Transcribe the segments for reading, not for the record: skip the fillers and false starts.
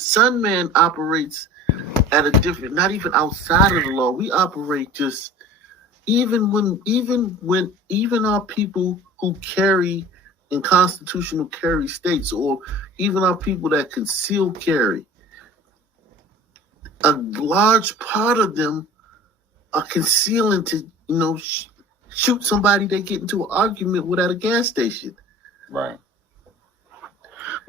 Sunman operates at a different, not even outside of the law. We operate just even our people who carry in constitutional carry states, or even our people that conceal carry, a large part of them are concealing to, shoot somebody they get into an argument with at a gas station. Right.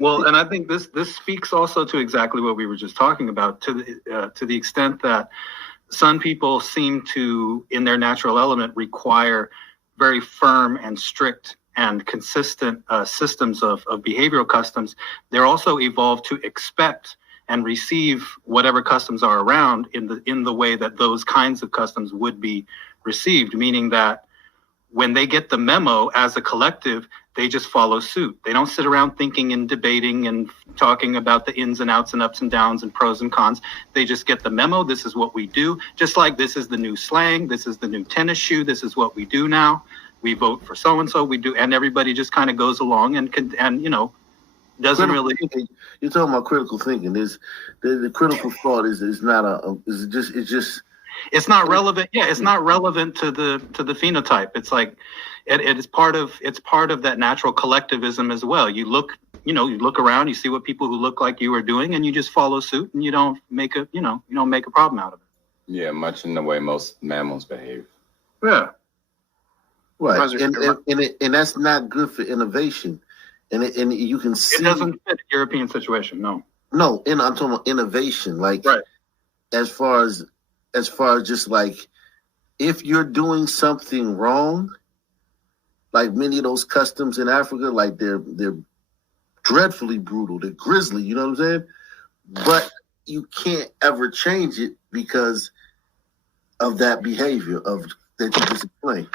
Well, and I think this speaks also to exactly what we were just talking about, to the extent that Sun people seem to, in their natural element, require very firm and strict and consistent systems of behavioral customs. They're also evolved to expect and receive whatever customs are around in the way that those kinds of customs would be received, meaning that when they get the memo as a collective, they just follow suit. They don't sit around thinking and debating and talking about the ins and outs and ups and downs and pros and cons. They just get the memo. This is what we do. Just like this is the new slang. This is the new tennis shoe. This is what we do now. We vote for so-and-so. We do. And everybody just kind of goes along and doesn't really. You're talking about critical thinking. The critical thought is not it's not relevant. Yeah, it's not relevant to the phenotype. It's like it's part of that natural collectivism as well. You look around, you see what people who look like you are doing, and you just follow suit, and you don't make a problem out of it. Yeah, much in the way most mammals behave. Yeah, right. And that's not good for innovation. And you can see it doesn't fit the European situation. No, and I'm talking about innovation, like right. as far as just like, if you're doing something wrong, like many of those customs in Africa, like they're dreadfully brutal, they're grisly, you know what I'm saying? But you can't ever change it because of that behavior that you just explained.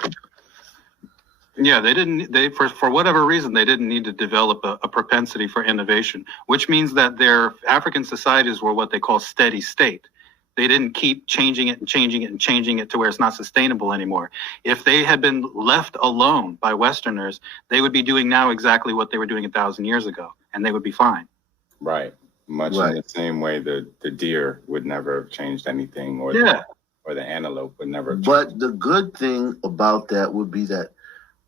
Yeah, they for whatever reason, they didn't need to develop a propensity for innovation, which means that their African societies were what they call steady state. They didn't keep changing it and changing it and changing it to where it's not sustainable anymore. If they had been left alone by Westerners, they would be doing now exactly what they were doing 1,000 years ago, and they would be fine. Right. Much in the same way the deer would never have changed anything, or the antelope would never have changed. But the good thing about that would be that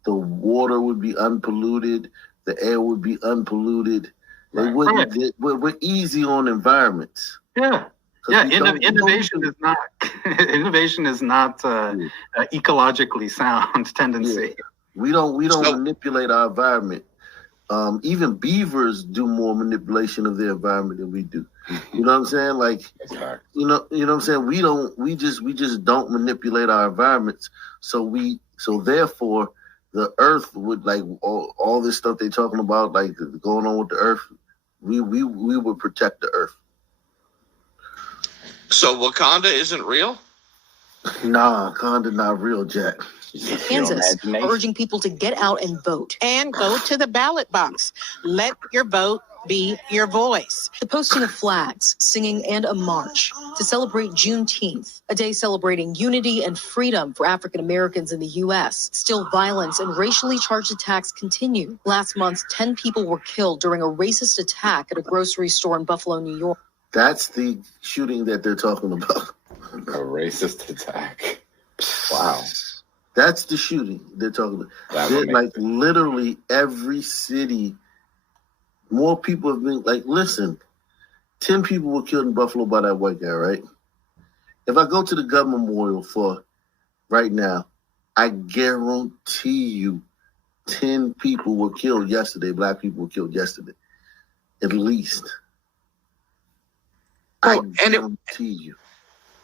the water would be unpolluted, the air would be unpolluted. Right. They wouldn't. Right. We're easy on environments. Yeah. Yeah, innovation is not ecologically sound tendency. Yeah. We don't manipulate our environment. Even beavers do more manipulation of their environment than we do. You know what I'm saying? Like, you know what I'm saying? We just don't manipulate our environments. So therefore the earth would, like, all this stuff they talking about, like going on with the earth, we would protect the earth. So Wakanda isn't real? Nah, Wakanda not real, Jack. Kansas urging people to get out and vote. And go to the ballot box. Let your vote be your voice. The posting of flags, singing, and a march to celebrate Juneteenth, a day celebrating unity and freedom for African Americans in the U.S. Still, violence and racially charged attacks continue. Last month, 10 people were killed during a racist attack at a grocery store in Buffalo, New York. That's the shooting that they're talking about. A racist attack. Wow. That's the shooting they're talking about. Like, literally every city, more people have been, like, listen, 10 people were killed in Buffalo by that white guy, right? If I go to the Gun Memorial for right now, I guarantee you 10 people were killed yesterday. Black people were killed yesterday, at least. I guarantee you.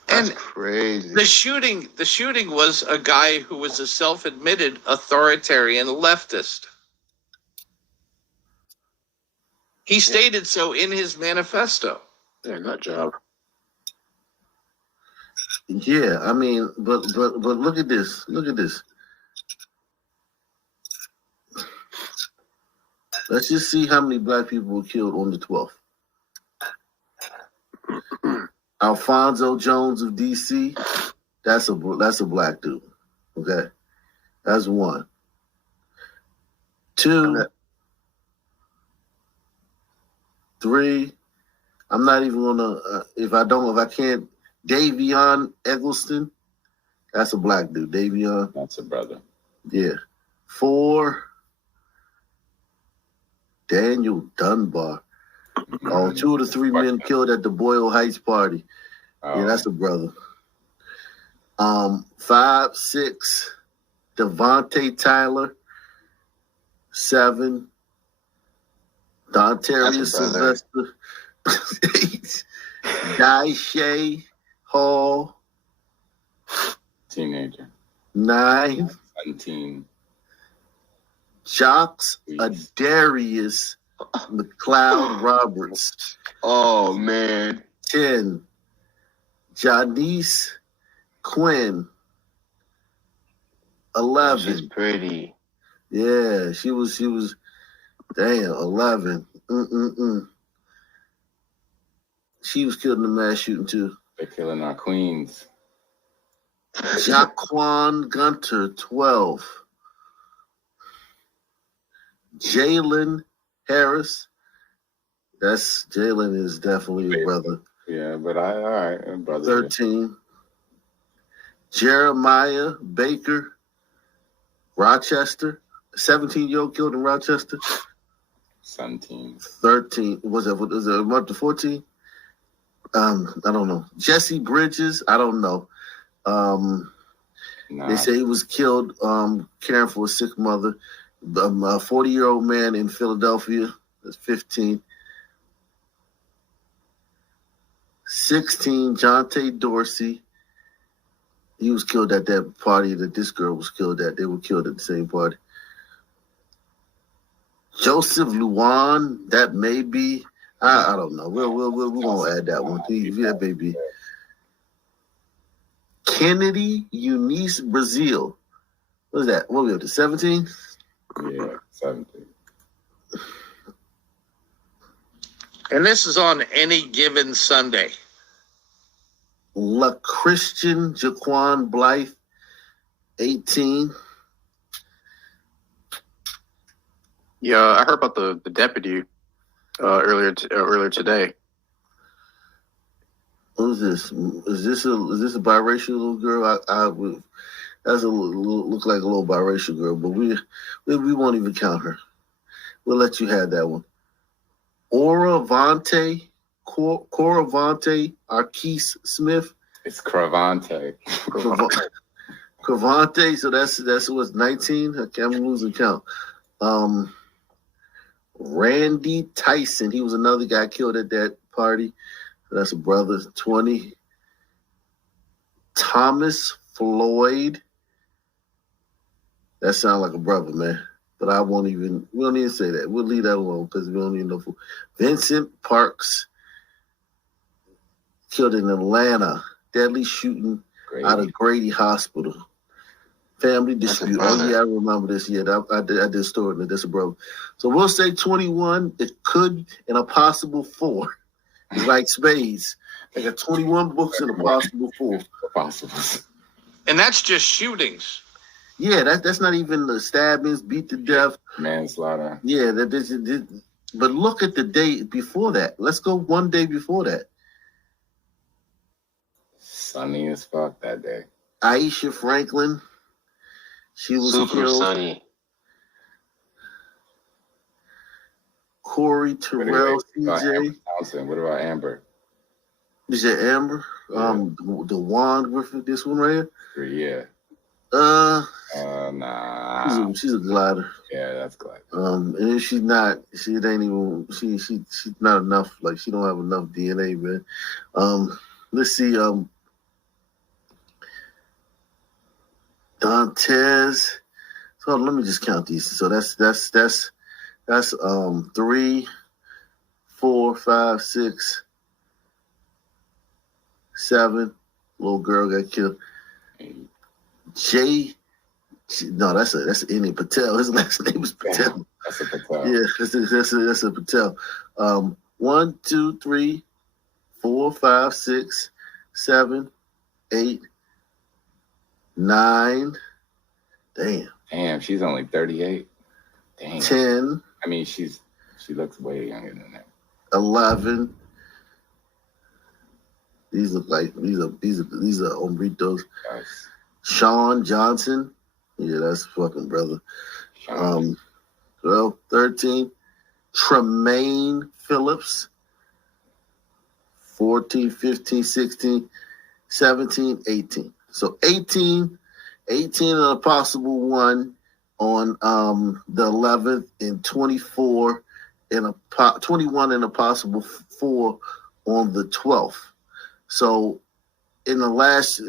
That's crazy. The shooting was a guy who was a self-admitted authoritarian leftist. He stated so in his manifesto. Yeah, nut job. Yeah, I mean, but look at this. Look at this. Let's just see how many black people were killed on the 12th. Alfonso Jones of D.C., that's a black dude. Okay, that's one. Two, three. I'm not even gonna. If I can't, Davion Eggleston. That's a black dude. Davion. That's a brother. Yeah. 4. Daniel Dunbar. Oh, 2 of the 3 men killed at the Boyle Heights party. Oh. Yeah, that's a brother. 5, 6. Devontae Tyler. 7. Dontaria Sylvester. 8. Daisha Hall. Teenager. 9. 17. Jocks Adarius McLeod Roberts. Oh, man. 10. Janice Quinn. 11. She's pretty. Yeah, she was, damn, 11. She was killed in the mass shooting, too. They're killing our queens. Jaquan Gunter, 12. Jalen Harris. Jalen is definitely a brother. Yeah, but all right, brother. 13. Jeremiah Baker, Rochester. 17-year-old killed in Rochester. 17. 13. Was it a month to 14? I don't know. Jesse Bridges, I don't know. They say he was killed caring for a sick mother. A 40-year-old man in Philadelphia. That's 15. 16, Jonte Dorsey. He was killed at that party that this girl was killed at. They were killed at the same party. Joseph Luan, that may be. I don't know. We won't add that one. That may be. Kennedy Eunice Brazil. What is that? What are we up to? 17? Yeah, 17. And this is on any given Sunday. La Christian Jaquan Blythe, 18. Yeah, I heard about the deputy earlier today. What is this? Is this a biracial little girl? That's look like a little biracial girl, but we won't even count her. We'll let you have that one. Coravante Arquise Smith. It's Cravante. Cravante. So that's what's 19. I'm losing count. Randy Tyson. He was another guy killed at that party. So that's a brother. 20. Thomas Floyd. That sounds like a brother, man. But we don't even say that. We'll leave that alone because we don't even know. Vincent Parks, killed in Atlanta. Deadly shooting out of Grady Hospital. Family dispute. Oh, yeah, I remember this. Yeah, I did a story on that's a brother. So we'll say 21. It could and a possible 4. It's like spades. They got 21 books and a possible 4. Possibles. And that's just shootings. Yeah, that's not even the stabbings, beat to death. Manslaughter. Yeah, but look at the day before that. Let's go one day before that. Sunny as fuck that day. Aisha Franklin. She was super killed. sunny. Corey Terrell, CJ. What about Amber? Is it Amber? Yeah. The wand with this one right here? Yeah. Nah. She's a glider. Yeah, that's glider. And if she's not, she's not enough. Like she don't have enough DNA, man. Let's see. Dantes. So let me just count these. So that's 3, 4, 5, 6, 7. Little girl got killed. That's Indian Patel. His last name is Patel. That's a Patel. Yeah, that's a Patel. 1, 2, 3, 4, 5, 6, 7, 8, 9. Damn, she's only 38. Damn. 10. I mean, she looks way younger than that. 11. These look like these are hombritos. Nice. Sean Johnson. Yeah, that's fucking brother. 12, 13. Tremaine Phillips. 14, 15, 16, 17, 18. So 18 and a possible one on the 11th, and 24 and 21 and a possible 4 on the 12th. So in the last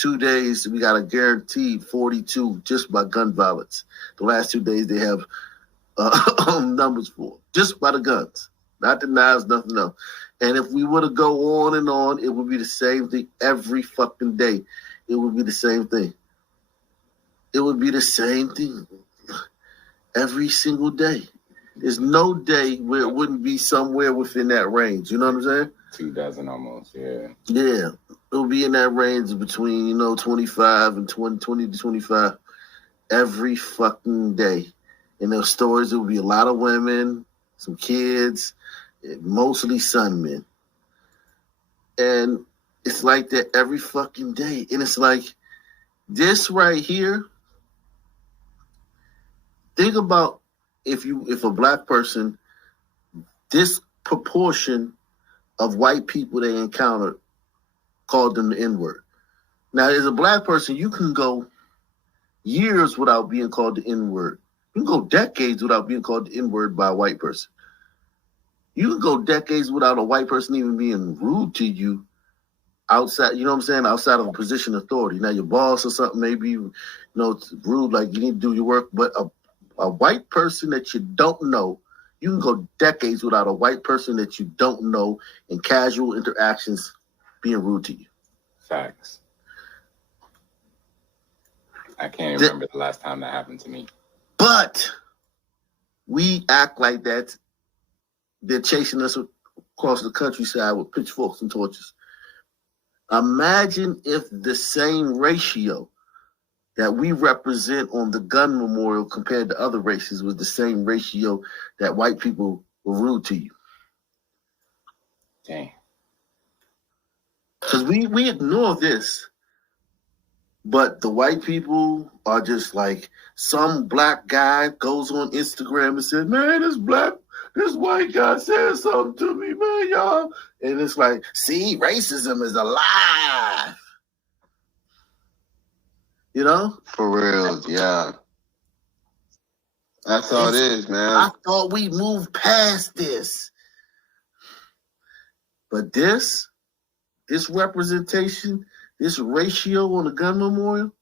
2 days, we got a guaranteed 42 just by gun violence. The last 2 days they have numbers for just by the guns, not the knives, nothing else. And if we were to go on and on, it would be the same thing every fucking day. It would be the same thing. It would be the same thing every single day. There's no day where it wouldn't be somewhere within that range. You know what I'm saying? 24 almost, yeah. Yeah. It would be in that range between, 25 and 20 to 25 every fucking day. In those stories, there would be a lot of women, some kids, mostly son men. And it's like that every fucking day. And it's like this right here. Think about if a black person, this proportion of white people they encountered called them the N-word. Now, as a black person, you can go years without being called the N-word. You can go decades without being called the N-word by a white person. You can go decades without a white person even being rude to you outside, you know what I'm saying, outside of a position of authority. Now, your boss or something, maybe, it's rude, like you need to do your work, but a white person that you don't know, you can go decades without a white person that you don't know in casual interactions being rude to you. Facts. I can't remember the last time that happened to me. But we act like that. They're chasing us across the countryside with pitchforks and torches. Imagine if the same ratio that we represent on the gun memorial compared to other races was the same ratio that white people were rude to you. Dang. Because we ignore this, but the white people are just like, some black guy goes on Instagram and says, man, this white guy said something to me, man, y'all. And it's like, see, racism is alive. For real, yeah. That's all it is, man. I thought we moved past this. But this representation, this ratio on the gun memorial,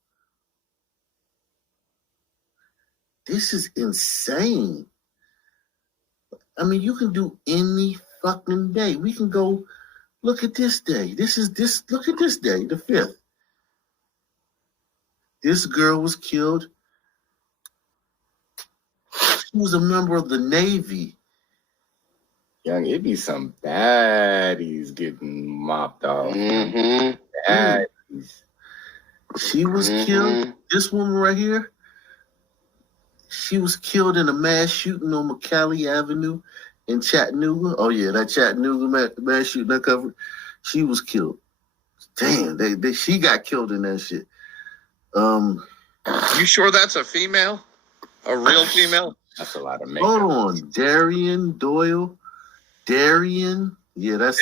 this is insane. I mean, you can do any fucking day. We can go look at this day. Look at this day, the 5th. This girl was killed. She was a member of the Navy. Young, it be some baddies getting mopped off. Mm-hmm. Baddies. She was killed. This woman right here, she was killed in a mass shooting on McCallie Avenue in Chattanooga. Oh, yeah, that Chattanooga mass shooting that covered. She was killed. Damn, she got killed in that shit. You sure that's a female? A real female? That's a lot of makeup. Hold on, Darian Doyle. Darian, yeah, that's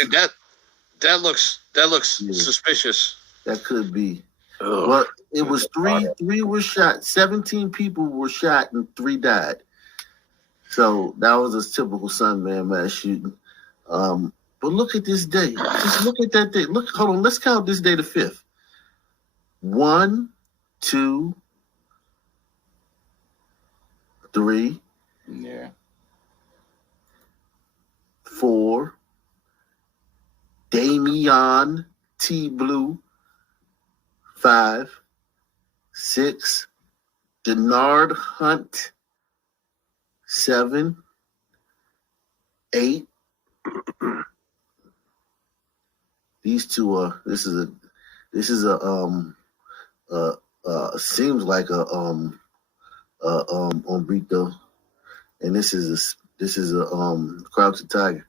that looks suspicious. That could be. But it was three were shot. 17 people were shot and 3 died. So that was a typical Sunman mass shooting. But look at this day. Just look at that day. Hold on. Let's count this day the 5th. 1, 2, 3. Yeah. 4. Damian T. Blue. 5. 6. Denard Hunt. 7. 8. These two are. This is a seems like a hombrito, and this is a crouching tiger.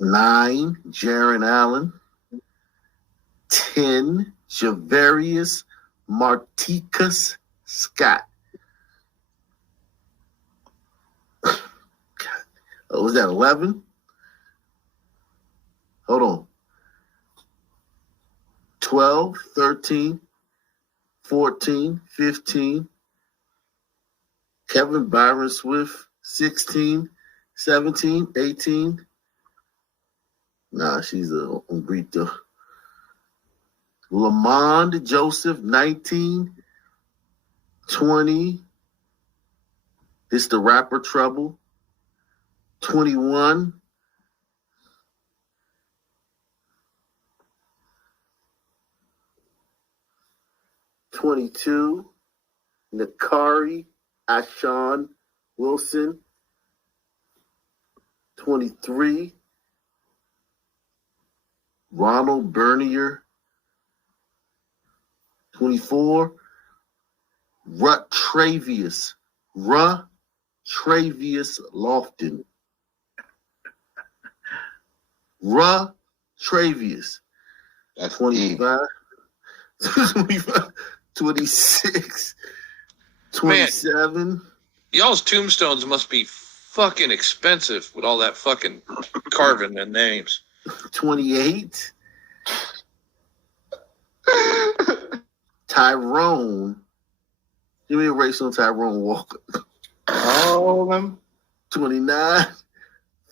9, Jaron Allen. 10, Javarius Marticus Scott. Was that 11? Hold on. 12, 13, 14, 15. Kevin Byron Swift, 16, 17, 18. Nah, she's a Umbrito. Lamond Joseph, 19, 20. It's the rapper Trouble. 21. (22) Nakari Ashawn Wilson. 23. Ronald Bernier. 24. Travius Lofton. Travius. That's 25. 25. 26. 27. Man, y'all's tombstones must be fucking expensive with all that fucking carving and names. 28. Tyrone. Give me a race on Tyrone Walker. All of them. 29,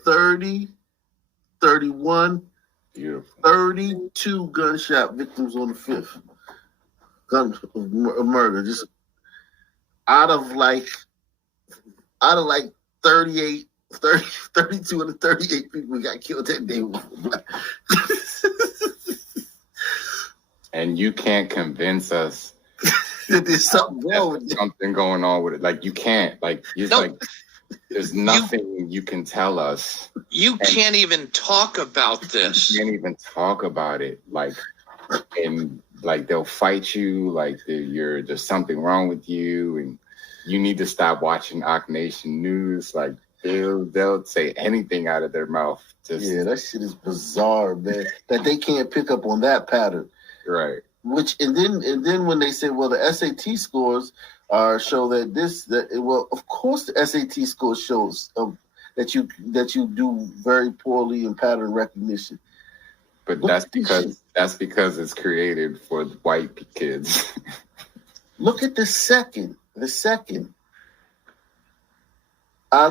30, 31, Beautiful. 32 gunshot victims on the 5th. Murder. Just out of like 38, 30, 32 of the 38 people got killed that day. And you can't convince us that there's something wrong with it. Something going on with it. Like you can't. Like it's No. like there's nothing you can tell us. You can't even talk about this. You can't even talk about it. Like and like they'll fight you. Like there's something wrong with you, and you need to stop watching Ock Nation News. Like they'll say anything out of their mouth. Yeah, that shit is bizarre, man. That they can't pick up on that pattern. Right. And then when they say, well, the SAT scores show well, of course the SAT score shows that you do very poorly in pattern recognition. But that's because it's created for the white kids. Look at the second. I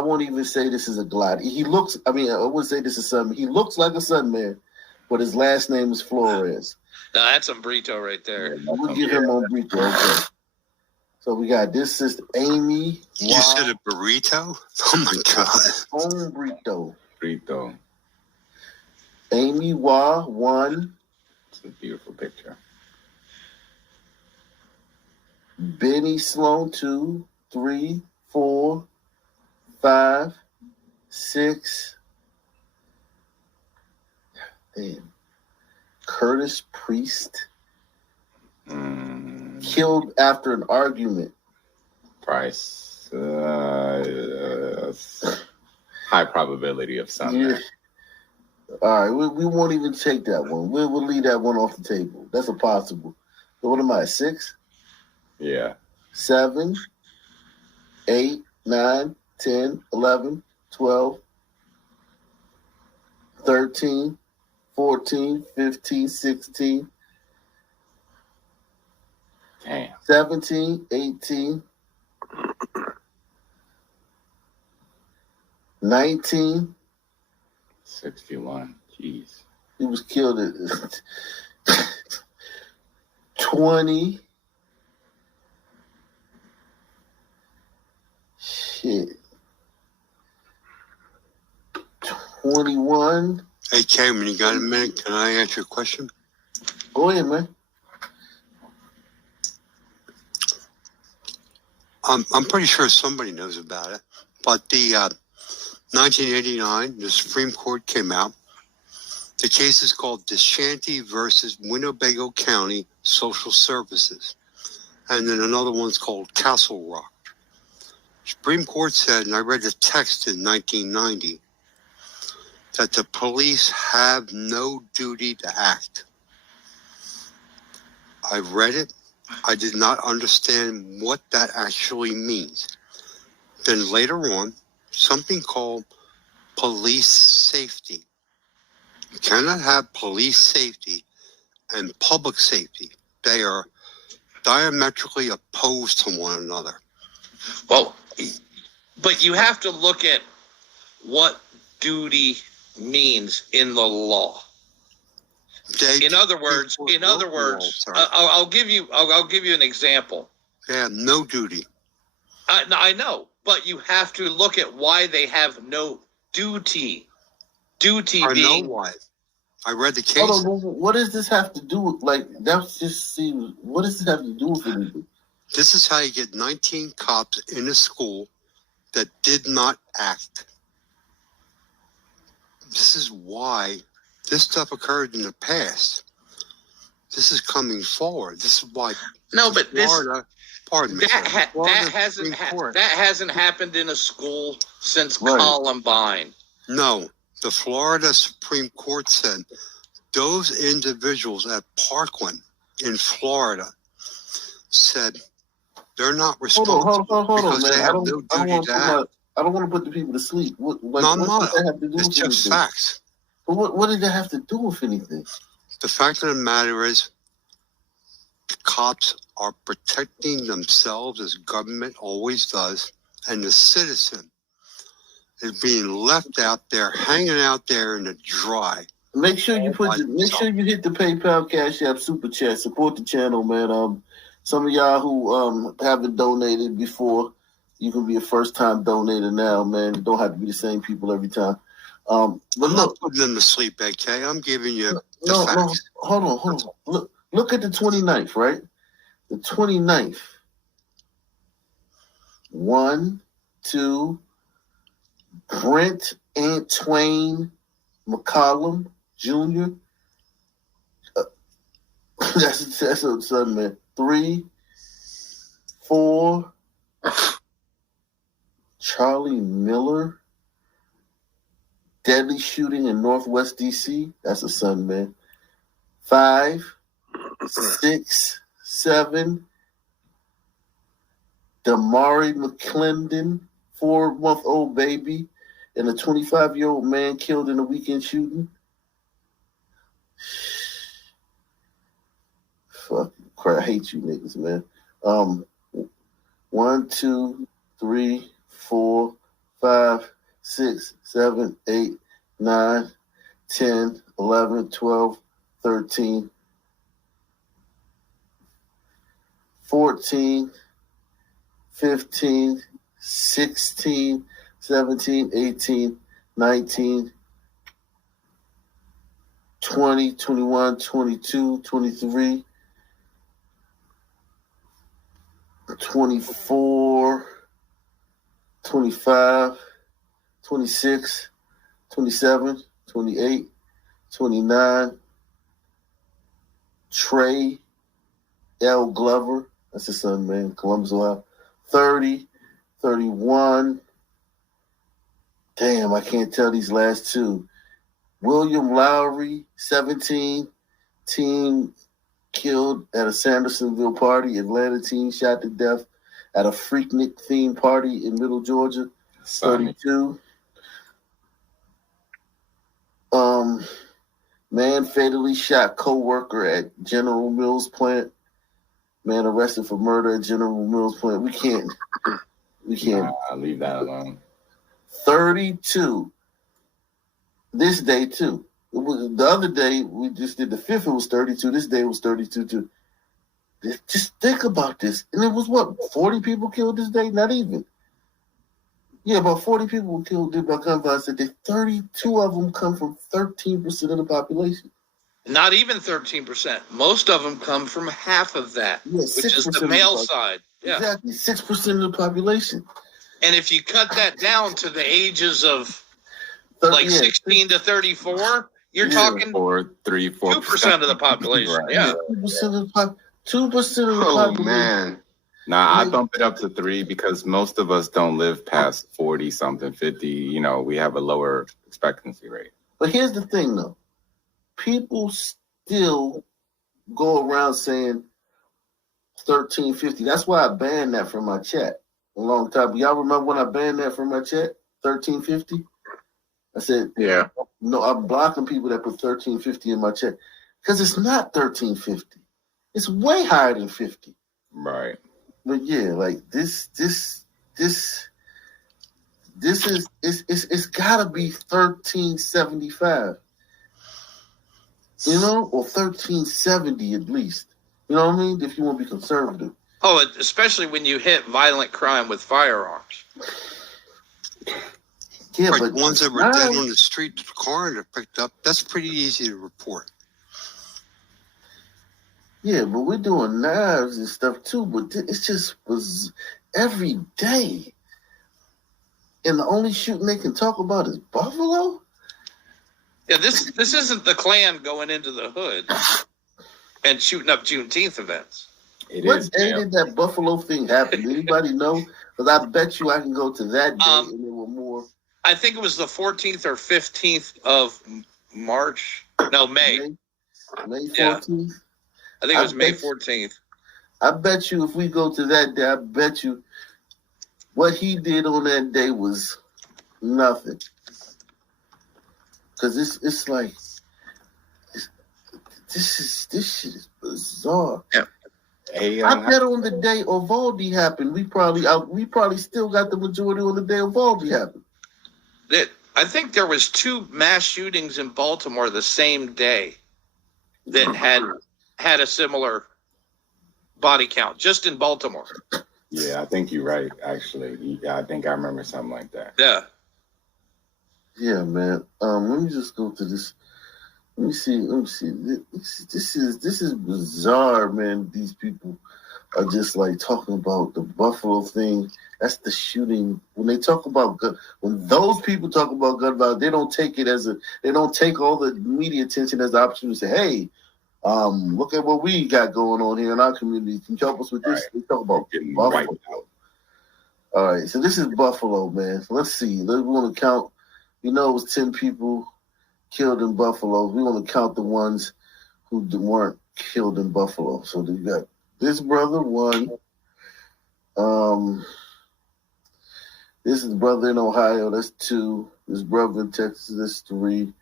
won't even say this is a glide. I wouldn't say this is something. He looks like a Sun man, but his last name is Flores. Now that's Umbrito right there. We'll give him Umbrito. Okay. So we got this sister, Amy. You said a burrito? Oh my God. Umbrito. Amy Wah, 1. It's a beautiful picture. Benny Sloan, 2, 3, 4, 5, 6. Damn. Curtis Priest. Killed after an argument. Price. High probability of something. Yeah. All right, we won't even take that one. We'll leave that one off the table. That's impossible. So what am I, 6? Yeah. 7, 8, 9, 10, 11, 12, 13, 14, 15, 16, Damn. 17, 18, 19. 61. Jeez. He was killed at 20. Shit. 21. Hey, Cameron, you got a minute? Can I answer a question? Go ahead, man. I'm pretty sure somebody knows about it, but the 1989, the Supreme Court came out. The case is called DeShanty versus Winnebago County Social Services. And then another one's called Castle Rock. Supreme Court said, and I read the text in 1990, that the police have no duty to act. I read it. I did not understand what that actually means. Then later on, something called police safety. You cannot have police safety and public safety. They are diametrically opposed to one another. Well, but you have to look at what duty means in the law. In other words, I'll give you an example. They have no duty. I know, but you have to look at why they have no duty. I know why. I read the case. Hold on, what does this have to do with, like, that just seems, what does this have to do with anything? This is how you get 19 cops in a school that did not act. This is why this stuff occurred in the past. This is coming forward. This is why. No, but Florida, pardon me. That hasn't happened in a school since Columbine. No, the Florida Supreme Court said those individuals at Parkland in Florida said they're not responsible because man. they have no duty to act. I don't want to put the people to sleep. What does that have to do it's with just anything? facts. But what did that have to do with anything? The fact of the matter is, the cops are protecting themselves as government always does, and the citizen is being left out there, hanging out there in the dry. Make sure you sure you hit the PayPal, Cash App, Super Chat. Support the channel, man. Some of y'all who haven't donated before, you can be a first-time donator now, man. You don't have to be the same people every time. But I'm not putting them to sleep, AK. I'm giving you the facts. Hold on. Look at the 29th, right? The 29th. 1, 2, Brent Antwain McCollum Jr. That's a son, man. 3, 4, Charlie Miller. Deadly shooting in Northwest DC. That's a son, man. 5, 6, 7. Damari McClendon, 4-month-old baby, and a 25-year-old man killed in a weekend shooting. Fucking crap. I hate you niggas, man. 1, 2, 3, 4, 5, 6, 7, 8, 9, 10, 11, 12, 13, 14, 15, 16, 17, 18, 19, 20, 21, 22, 23, 24, 25, 26, 27, 28, 29, Trey L. Glover, that's his son, man, Columbus, Ohio, 30, 31, damn, I can't tell these last two. William Lowry, 17, teen killed at a Sandersonville party. Atlanta teen shot to death at a Freaknik themed party in Middle Georgia. 32. Man fatally shot co-worker at General Mills plant. Man arrested for murder at General Mills plant. We can't. I'll leave that alone. 32. This day too. It was the other day we just did the 5th. It was 32. This day was 32 too. Just think about this. And it was what, 40 people killed this day? Not even. Yeah, about 40 people were killed by gun violence. 32 of them come from 13% of the population. Not even 13%. Most of them come from half of that, which is the male side. Yeah. Exactly, 6% of the population. And if you cut that down to the ages of 16 to 34, you're talking 2% of the population. Right. Yeah. 2% of the population. Man. Nah, I bump it up to 3 because most of us don't live past 40 something, 50. You know, we have a lower expectancy rate. But here's the thing, though. People still go around saying 1350. That's why I banned that from my chat a long time. Y'all remember when I banned that from my chat? 1350? I said, Yeah. No, I'm blocking people that put 1350 in my chat. Because it's not 1350. It's way higher than 50. Right. But yeah, like this is it's gotta be 1375. You know, or 1370 at least. You know what I mean? If you want to be conservative. Oh, especially when you hit violent crime with firearms. Yeah, Right, but the ones that were dead on the street, the coroner picked up, that's pretty easy to report. Yeah, but we're doing knives and stuff too. But it's just was every day, and the only shooting they can talk about is Buffalo. Yeah, this isn't the Klan going into the hood and shooting up Juneteenth events. What day did that Buffalo thing happen? Did anybody know? Because I bet you I can go to that day and there were more. I think it was the 14th or 15th of March. No, May. May 14th? Yeah. I think it was May 14th. I bet you if we go to that day, I bet you what he did on that day was nothing. Because it's like, this shit is bizarre. Yeah. I bet on the day Uvalde happened, we probably still got the majority on the day Uvalde happened. I think there was 2 mass shootings in Baltimore the same day that had a similar body count, just in Baltimore. Yeah, I think you're right, actually. Yeah, I think I remember something like that. Yeah. Yeah, man. Let me just go to this. Let me see. This is bizarre, man. These people are just like talking about the Buffalo thing. That's the shooting. When they talk about when those people talk about gun violence, they don't take it they don't take all the media attention as the opportunity to say, hey, look at what we got going on here in our community. Can you help us with this? They talk about Buffalo. All right, so this is Buffalo, man. So let's see. We want to count. You know, it was 10 people killed in Buffalo. We want to count the ones who weren't killed in Buffalo. So you got this brother, 1. This is brother in Ohio. That's 2. This brother in Texas. That's 3.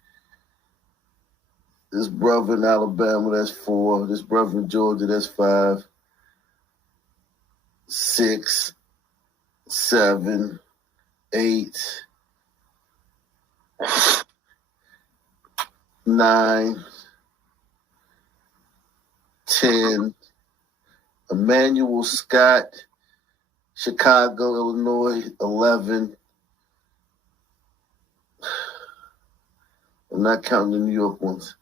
This brother in Alabama. That's 4. This brother in Georgia. That's 5. 6, 7, 8, 9, 10. Emmanuel Scott, Chicago, Illinois, 11. I'm not counting the New York ones.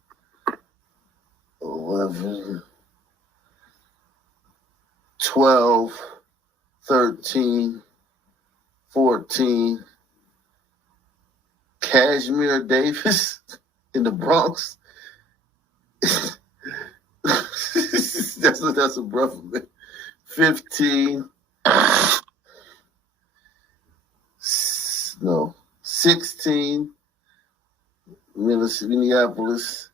11, 12, 13, 14. Kashmir Davis in the Bronx. that's a rough one. 15. No. 16. Minneapolis.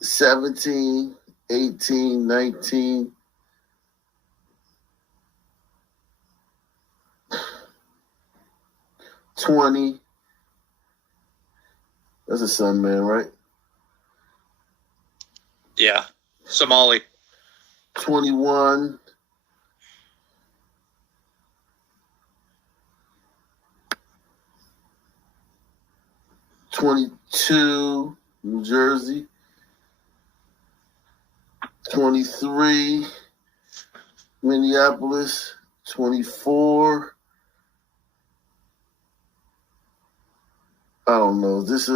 17, 18, 19. 20. That's a son, man, right? Yeah. Somali. 21. 22, New Jersey. 23, Minneapolis. 24. I don't know. Is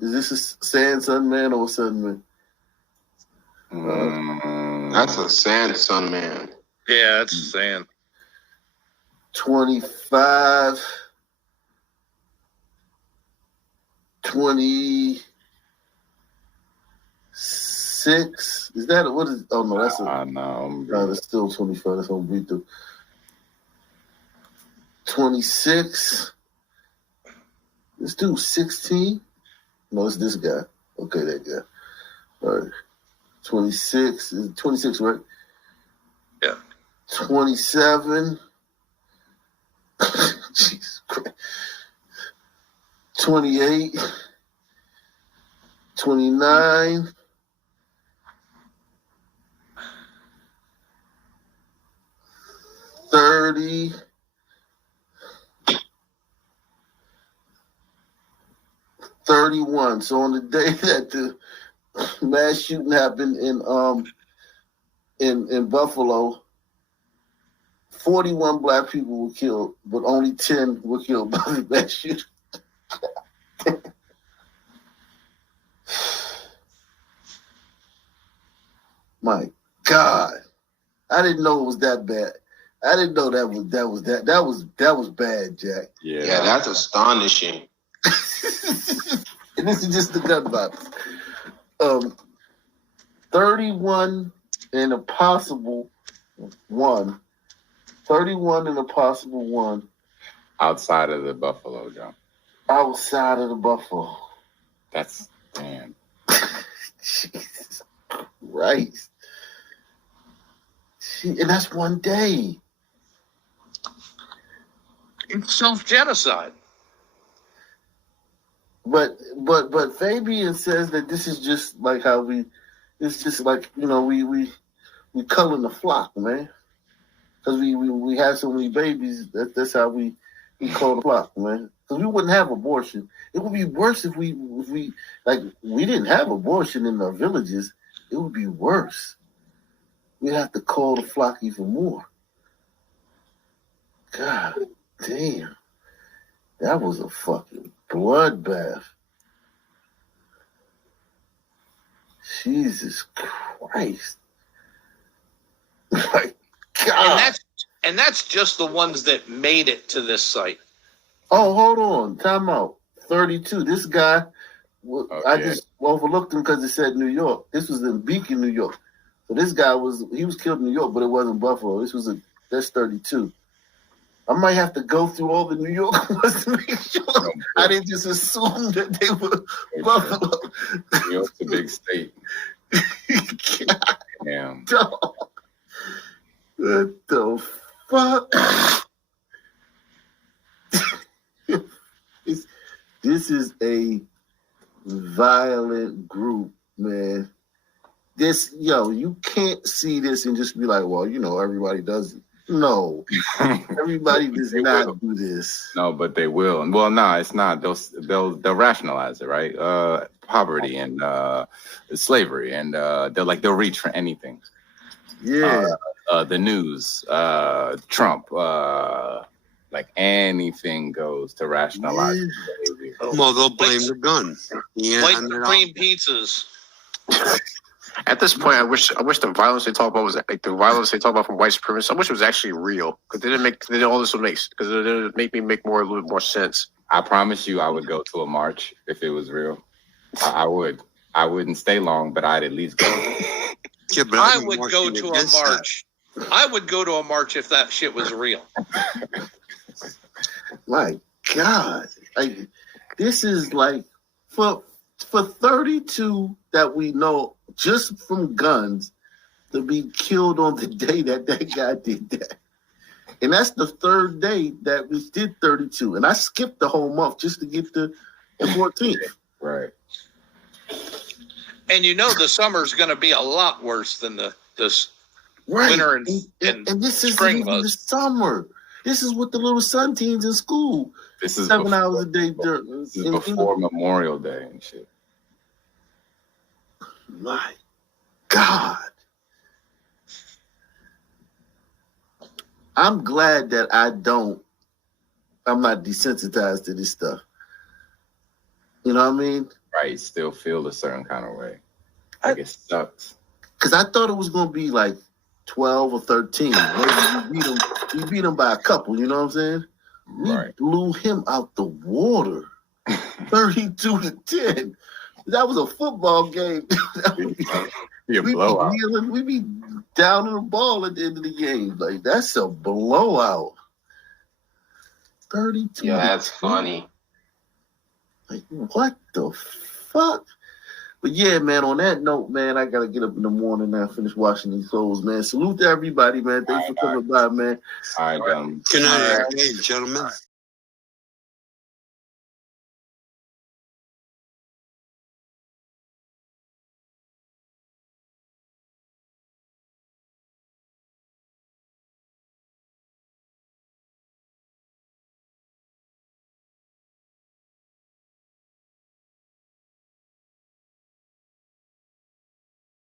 this a San man or a Sun man? That's a Sun man. Yeah, that's San. 25, 26. Is that what is? Oh no, that's no, that's still 25. That's on Brito. 26. This dude 16? No, it's this guy. Okay, that guy. All right. 26. 26, right? Yeah. 27. Jesus Christ. 28. 29. 30. 31. So on the day that the mass shooting happened in Buffalo, 41 black people were killed, but only 10 were killed by the mass shooting. My God, I didn't know it was that bad. I didn't know that was bad, Jack. Yeah, that's astonishing. And this is just the gun violence. 31 and a possible 1. 31 and a possible 1. Outside of the Buffalo, John. Outside of the Buffalo. That's damn. Jesus Christ. And that's one day. It's self-genocide. But Fabian says that this is just like how it's just like, we culling the flock, man. Because we have so many babies, that's how we call the flock, man. Because we wouldn't have abortion. It would be worse if we didn't have abortion in our villages. It would be worse. We'd have to call the flock even more. God damn. That was a fucking bloodbath. Jesus Christ. My God. And that's just the ones that made it to this site. Oh, hold on. Time out. 32. This guy, I just overlooked him because it said New York. This was in Beacon, New York. So this guy was killed in New York, but it wasn't Buffalo. That's 32. I might have to go through all the New York ones to make sure I didn't just assume that they were Buffalo. New York's a big state. Damn. Dog. What the fuck? This is a violent group, man. You can't see this and just be like, well, everybody does it. No, everybody does not do this. No, but they will. Well, no, it's not. They'll rationalize it, right? Poverty and slavery, and they'll reach for anything. Yeah. The news, Trump, like anything goes to rationalize behavior. Well, they'll blame the gun. Yeah, White cream pizzas. At this point, I wish the violence they talk about was like the violence they talk about from white supremacists. I wish it was actually real, because then all this would make me make a little more sense. I promise you, I would go to a march if it was real. I would. I wouldn't stay long, but I'd at least go. Yeah, but I would go to a march. I would go to a march if that shit was real. My God, this is like for 32 that we know just from guns to be killed on the day that guy did that. And that's the third day that we did 32. And I skipped the whole month just to get the 14th. Right. And the summer's going to be a lot worse than this right. winter and this is spring the summer. This is what the little sun teens in school. This is 7 hours a day. This is before Memorial Day and shit. My God. I'm glad that I'm not desensitized to this stuff. You know what I mean? Right. Still feel a certain kind of way. Like it sucks. Because I thought it was going to be like 12 or 13. Maybe we beat him by a couple, you know what I'm saying? We blew him out the water. 32 to 10. That was a football game. We be down in the ball at the end of the game. Like, that's a blowout. 32. Yeah, that's funny. Like, what the fuck? But yeah, man, on that note, man, I got to get up in the morning now, finish washing these clothes, man. Salute to everybody, man. Thanks for coming by, man. All right, Good night, gentlemen.